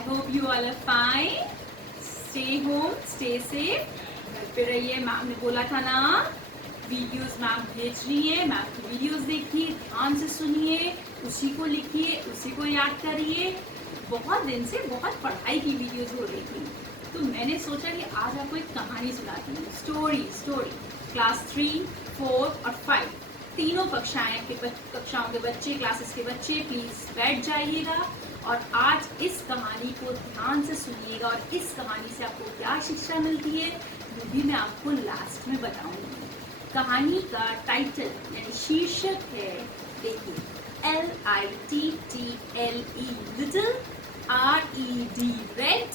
I hope you all are fine. Stay home, stay safe. घर पे रहिए. Ma'am ने बोला था ना, वीडियोस मैम भेज रही है. मैम की वीडियोस देखिए, ध्यान से सुनिए, उसी को लिखिए, उसी को याद करिए. बहुत दिन से बहुत पढ़ाई की वीडियोस हो रही थी, तो मैंने सोचा कि आज आपको एक कहानी सुनाती हूँ. स्टोरी. क्लास 3, 4 और 5 तीनों कक्षाओं के बच्चे, क्लासेस के बच्चे प्लीज बैठ जाइएगा और आज इस कहानी को ध्यान से सुनिएगा. और इस कहानी से आपको क्या शिक्षा मिलती है वो भी मैं आपको लास्ट में बताऊंगी. कहानी का टाइटल यानी शीर्षक है, देखिए, LITTLE little, RED red,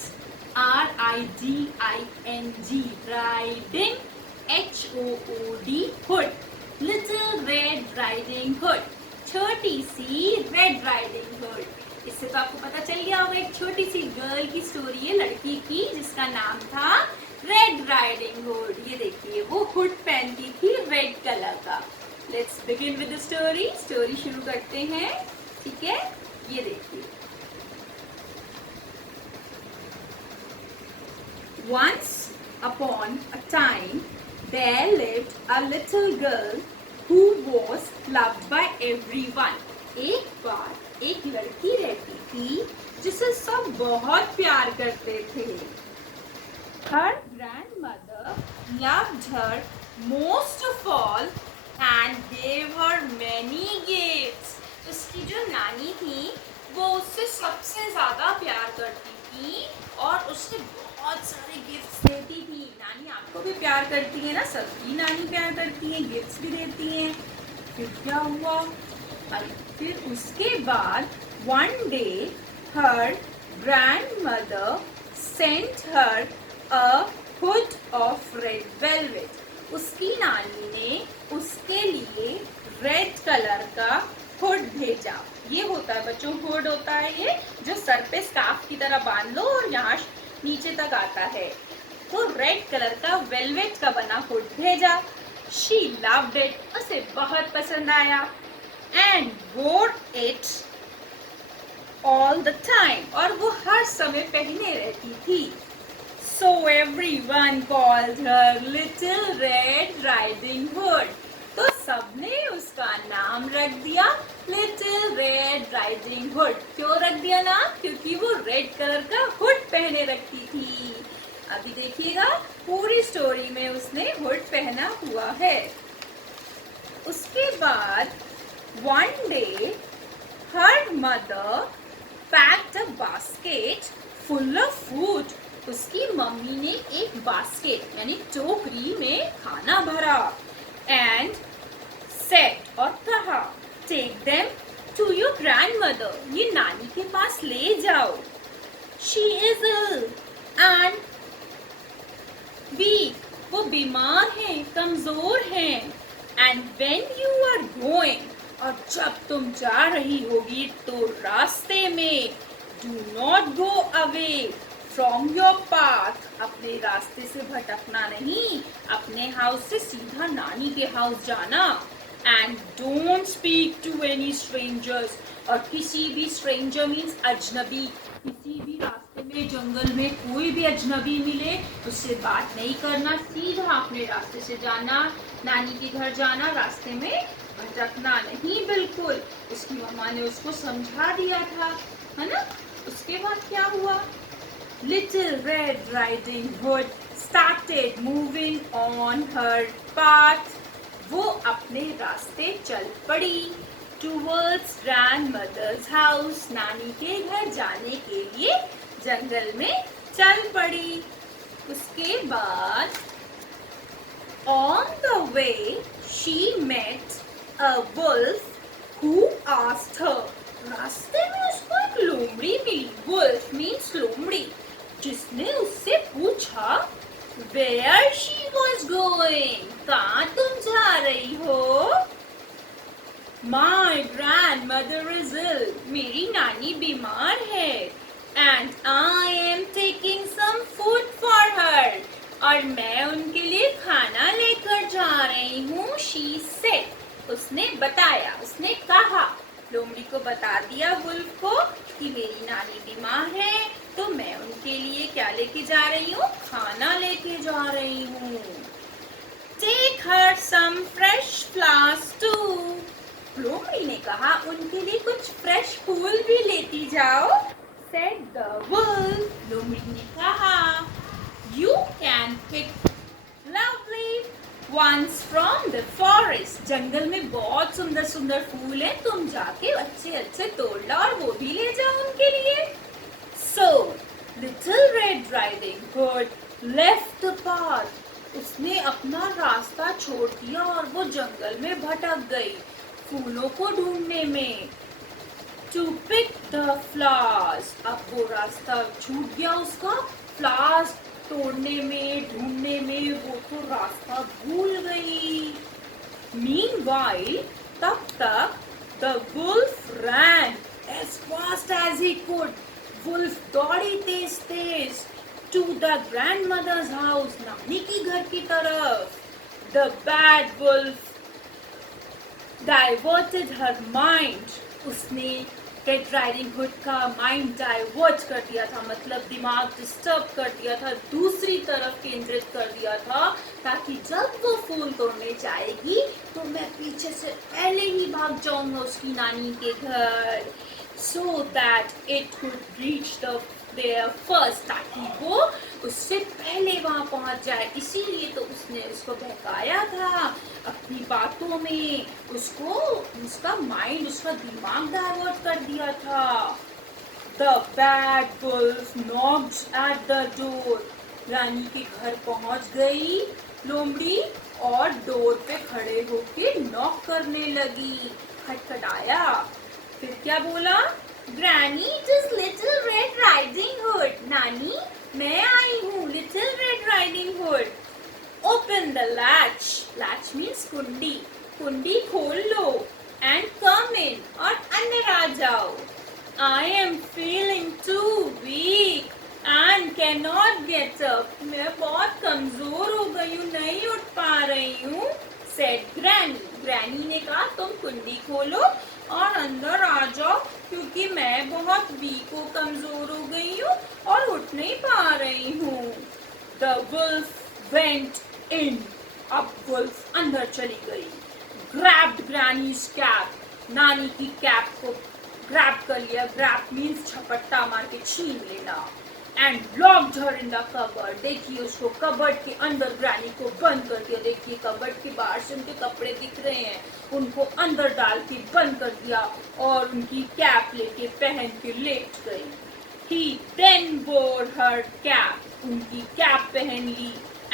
RIDING riding, HOOD hood. Little red riding hood, छोटी सी रेड राइडिंग हुड. इससे तो आपको पता चल गया होगा, एक छोटी सी गर्ल की स्टोरी है, लड़की की, जिसका नाम था रेड राइडिंग हुड. ये देखिए, वो हुड पहनती थी रेड कलर का. Let's begin with the story. Story शुरू करते हैं, ठीक है. ये देखिए. Once upon a time there lived a little girl who was loved by everyone. एक बार एक लड़की रहती थी जिसे सब बहुत प्यार करते थे. Her grandmother loved her most of all and gave her many gifts. उसकी जो नानी थी वो उससे सबसे ज्यादा प्यार करती थी और उससे बहुत सारे गिफ्ट्स देती थी. नानी आपको भी प्यार करती है ना, सबकी नानी प्यार करती है, गिफ्ट्स भी देती हैं. फिर क्या हुआ? फिर उसके बाद one day her grandmother sent her a hood of red velvet. उसकी नानी ने उसके लिए रेड कलर का हुड भेजा. ये होता है बच्चों, हुड होता है ये जो सर पे स्कार्फ की तरह बांध लो और यहाँ नीचे तक आता है. तो रेड कलर का वेलवेट का बना हुड भेजा. She loved it. उसे बहुत पसंद आया. And wore it all the time. और वो हर समय पहने रहती थी. So everyone called her Little Red Riding Hood. तो सबने उसका नाम रख दिया लिटिल रेड राइडिंग हुड. क्यों रख दिया नाम? क्योंकि वो रेड कलर का हुड पहने रखती थी. अभी देखिएगा, पूरी स्टोरी में उसने हुड पहना हुआ है. उसके बाद one day her mother packed a basket full of food. उसकी मम्मी ने एक बास्केट यानी टोकरी में खाना भरा. And said और कहा, take them to your grandmother. ये नानी के पास ले जाओ. She is ill and weak. वो बीमार है, कमजोर है. And when you are going, और जब तुम जा रही होगी तो रास्ते में do not go away from your path. अपने रास्ते से भटकना नहीं, अपने हाउस से सीधा नानी के हाउस जाना. And don't speak to any strangers. और किसी भी stranger means अजनबी. किसी भी रास्ते में, जंगल में कोई भी अजनबी मिले उससे बात नहीं करना, सीधा अपने रास्ते से जाना, नानी के घर जाना, रास्ते में भटकना नहीं बिल्कुल. उसकी मम्मा ने उसको समझा दिया था, है ना. उसके बाद क्या हुआ? Little Red Riding Hood started moving on her path. वो अपने रास्ते चल पड़ी towards grandmother's house. नानी के घर जाने के लिए जंगल में चल पड़ी. उसके बाद on the way she met a wolf who asked her. रास्ते में उसको एक लोमड़ी मिली. wolf means लोमड़ी, जिसने उससे पूछा where she was going. कहाँ तुम जा रही हो? My grandmother is ill. मेरी नानी बीमार है. And I am taking some food for her. और मैं उनके लिए खाना लेकर जा रही हूँ. She said. उसने बताया, उसने कहा, लोमड़ी को बता दिया वुल्फ को कि मेरी नानी बीमार है तो लेके जा रही हूँ? खाना लेके जा रही हूँ। Take her some fresh flowers too. लोमड़ी ने कहा उनके लिए कुछ फ्रेश फूल भी लेती जाओ। Said the wolf. लोमड़ी ने कहा You can pick lovely ones from the forest. जंगल में बहुत सुंदर सुंदर फूल हैं, तुम जाके अच्छे अच्छे तोड़ लो और वो भी ले जाओ उनके लिए। So Little Red Riding Hood left the path. उसने अपना रास्ता छोड़ दिया और वो जंगल में भटक गई फूलों को ढूंढने में। To pick the flowers. अब वो रास्ता छूट गया उसका फ्लावर्स तोड़ने में ढूंढने में, वो तो रास्ता भूल गई। Meanwhile, तब तक the wolf ran as fast as he could. Wolf दौड़ी तेज तेज to the grandmother's house. नानी की घर की तरफ। The bad wolf diverted her mind. उसने रेड राइडिंग हुड का माइंड डाइवर्ट कर दिया था, मतलब दिमाग डिस्टर्ब कर दिया था, दूसरी तरफ केंद्रित कर दिया था, ताकि जब वो फूल तोड़ने जाएगी तो मैं पीछे से पहले ही भाग जाऊंगा उसकी नानी के घर, so that it could reach there first, ताकि वो उससे पहले वहां पहुंच जाए। इसीलिए तो उसने उसको बहकाया था अपनी बातों में, उसको उसका माइंड, उसका दिमाग डाइवर्ट कर दिया था। The bad wolf knocked at the door. रानी के घर पहुंच गई लोमड़ी और डोर पे खड़े होके नॉक करने लगी, खटखटाया। फिर क्या बोला? Granny, it is Little Red Riding Hood. नानी, मैं आई हूँ, Little Red Riding Hood. Open the latch. Latch means कुंडी। कुंडी खोल लो and come in. और अंदर आ जाओ। I am feeling too weak and cannot get up. मैं बहुत कमजोर हो गई हूँ, नहीं उठ पा रही हूँ। Said Granny. Granny ने कहा तुम कुंडी खोलो और अंदर आ जाओ, क्योंकि मैं बहुत वीक हो, कमजोर हो गई हूँ और उठ नहीं पा रही हूँ। The wolf went in. अब wolf अंदर चली गई। Grabbed Granny's cap. नानी की कैप को ग्रैब कर लिया। ग्रैब मीन्स झपट्टा मार के छीन लेना। And locked her in the cupboard. देखिए उसको कबर्ड के अंदर ग्रैनी को बंद कर दिया। देखिए कबर्ड के बाहर से उनके कपड़े दिख रहे हैं, उनको अंदर डाल के बंद कर दिया और उनकी कैप लेके पहन के लेट गई। He then wore her cap. उनकी कैप पहन ली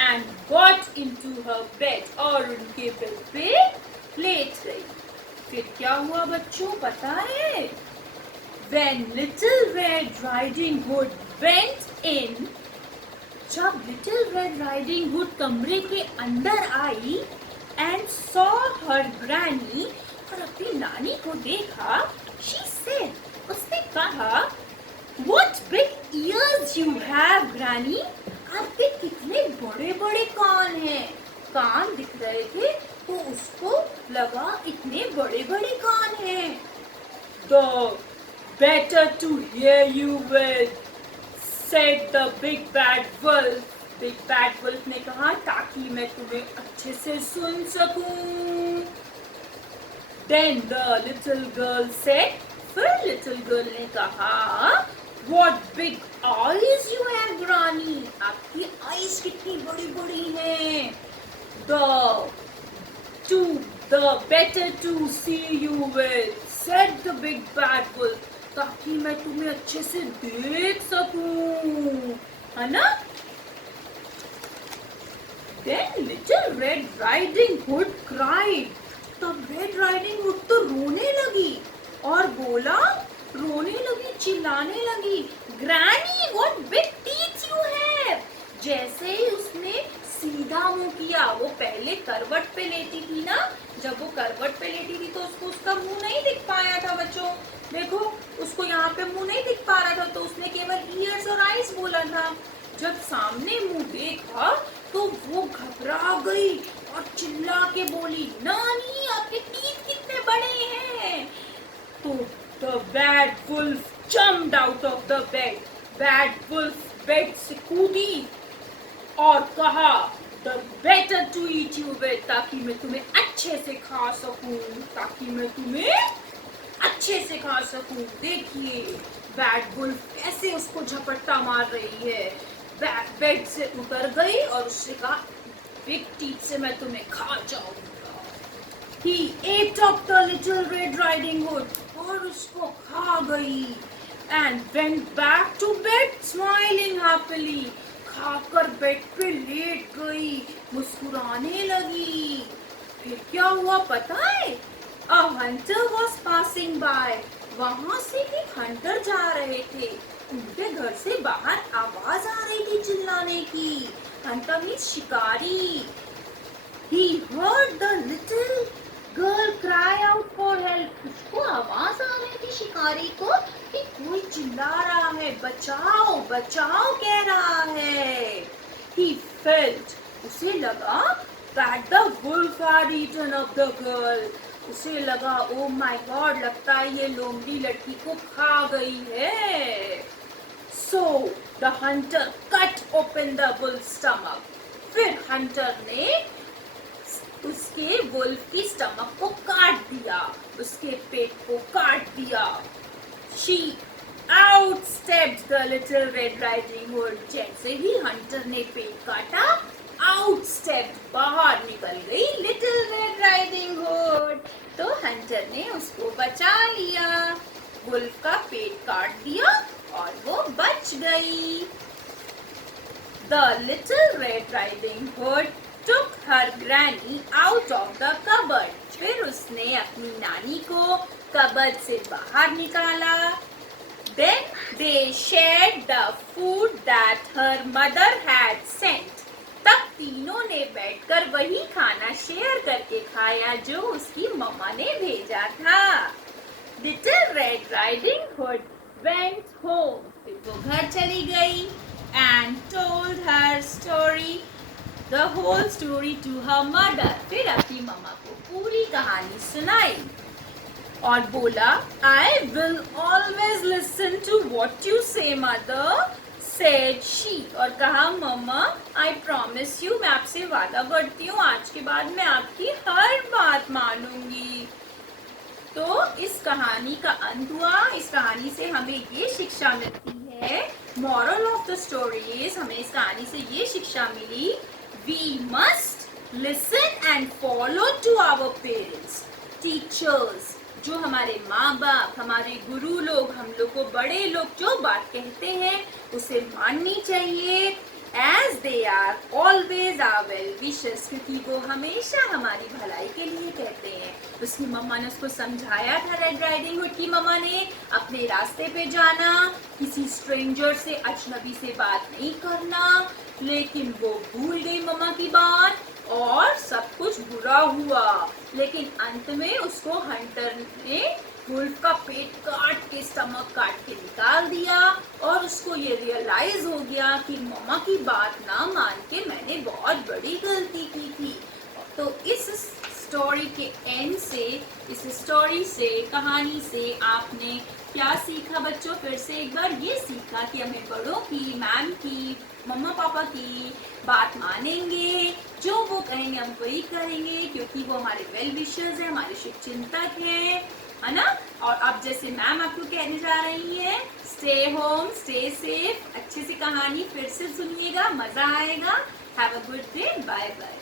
and got into her bed. और उनके बेड पे लेट गई। फिर क्या हुआ बच्चों पता है? When Little Red Riding Hood went in, जब Little Red Riding Hood कमरे के अंदर आई and saw her granny, और अपनी नानी को देखा, she said, उसने कहा, What big ears you have, Granny? आपके कितने बड़े बड़े कान हैं। कान दिख रहे थे तो उसको लगा इतने बड़े बड़े कान हैं। The better to hear you with, said the big bad wolf. Big bad wolf ने कहा ताकि मैं तुम्हें अच्छे से सुन सकूं। Then the little girl said, फिर little girl ने कहा, What big eyes you have, Granny. आपकी eyes कितनी बड़ी बड़ी हैं। The better to see you with, said the big bad wolf. ताकि मैं तुम्हें अच्छे से देख सकूं, है ना? Then Little Red Riding Hood cried. तब Red Riding Hood तो रोने लगी और बोला, रोने लगी, चिल्लाने लगी, Granny, what big teeth you have. जैसे ही उसने सीधा मुंह किया, वो पहले करवट पे लेटी थी ना, जब वो करवट पे लेटी थी तो उसको उसका मुंह नहीं दिख पाया था बच्चों। देखो उसको यहाँ पे मुंह नहीं दिख पा रहा था तो उसने केवल ईयर्स और आईज बोला था। जब सामने मुंह देखा तो वो घबरा गई और चिल्ला के बोली, नानी आपके टीथ कितने बड़े हैं। तो the bad wolf jumped out of the bed. Bad wolf bed से कूदी और कहा the better to eat you with, ताकि मैं तुम्हें अच्छे से खा सकूं, ताकि मैं तुम्हें अच्छे से खा सकूं। देखिए बैड वुल्फ ऐसे उसको झपट्टा मार रही है। बेड से उतर गई और उससे कहा बिग टीथ से मैं तुम्हें खा जाऊंगा। He ate up the little Red Riding Hood और उसको खा गई and went back to bed smiling happily। खाकर बेड पे लेट गई, मुस्कुराने लगी। फिर क्या हुआ पता है? A hunter was passing by। वहां से एक हंटर जा रहे थे। उनके घर से बाहर आवाज आ रही थी चिल्लाने की। हंटर मीन्स शिकारी। He heard the little girl cry out for help। उसको आवाज आ रही थी शिकारी को कि कोई चिल्ला रहा है, बचाओ बचाओ कह रहा है। He felt, उसे लगा that the wolf had eaten up the girl। उसे लगा ओ माय गॉड, लगता है ये लोमड़ी लड़की को खा गई है। So the hunter cut open the wolf's stomach। फिर हंटर ने उसके वुल्फ की स्टमक को काट दिया, उसके पेट को काट दिया। She outstepped the little Red Riding Hood। जैसे ही हंटर ने पेट काटा, outstepped बाहर निकल गई लिटिल रेड राइडिंग हुड। तो हंटर ने उसको बचा लिया, वुल्फ का पेट काट दिया और वो बच गई। The little Red Riding Hood took her granny out of the cupboard। फिर उसने अपनी नानी को कबर्ड से बाहर निकाला। Then they shared the food that her mother had sent। तब तीनों ने बैठकर वही खाना शेयर करके खाया जो उसकी मम्मा ने भेजा था। Little Red Riding Hood went home। फिर वो घर चली गई and told her story, the whole story to her mother। फिर अपनी मम्मा को पूरी कहानी सुनाई और बोला I will always listen to what you say mother, said she। और कहा मम्मा I promise you, मैं आपसे वादा करती हूँ आज के बाद मैं आपकी हर बात मानूंगी। तो इस कहानी का अंत हुआ। इस कहानी से हमें ये शिक्षा मिलती है, moral of the story is, हमें इस कहानी से ये शिक्षा मिली we must listen and follow to our parents, teachers, जो हमारे माँ बाप, हमारे गुरु लोग, हम लोग को बड़े लोग जो बात कहते हैं उसे माननी चाहिए। As they are always our well wishes, क्योंकि वो हमेशा हमारी भलाई के लिए कहते हैं। उसकी मम्मा ने उसको समझाया था, रेड राइडिंग हुड की मम्मा ने, अपने रास्ते पे जाना, किसी स्ट्रेंजर से, अजनबी से बात नहीं करना, लेकिन वो भूल गई मम्मा की बात और सब कुछ बुरा हुआ। लेकिन अंत में उसको हंटर ने वुल्फ का पेट काट के, स्टमक काट के निकाल दिया और उसको ये रियलाइज हो गया कि मम्मा की बात ना मान के मैंने बहुत बड़ी गलती की थी। तो इस स्टोरी के एंड से, इस स्टोरी से, कहानी से आपने क्या सीखा बच्चों? फिर से एक बार ये सीखा कि हमें बड़ों की, मैम की, मम्मा पापा की बात मानेंगे, जो वो कहेंगे हम वही करेंगे, क्योंकि वो हमारे वेल विशर्स हैं, हमारे शुभ चिंतक हैं, है ना। और अब जैसे मैम आपको कहने जा रही है, स्टे होम, स्टे सेफ। अच्छे से कहानी फिर से सुनिएगा, मजा आएगा। Have a good day, bye bye.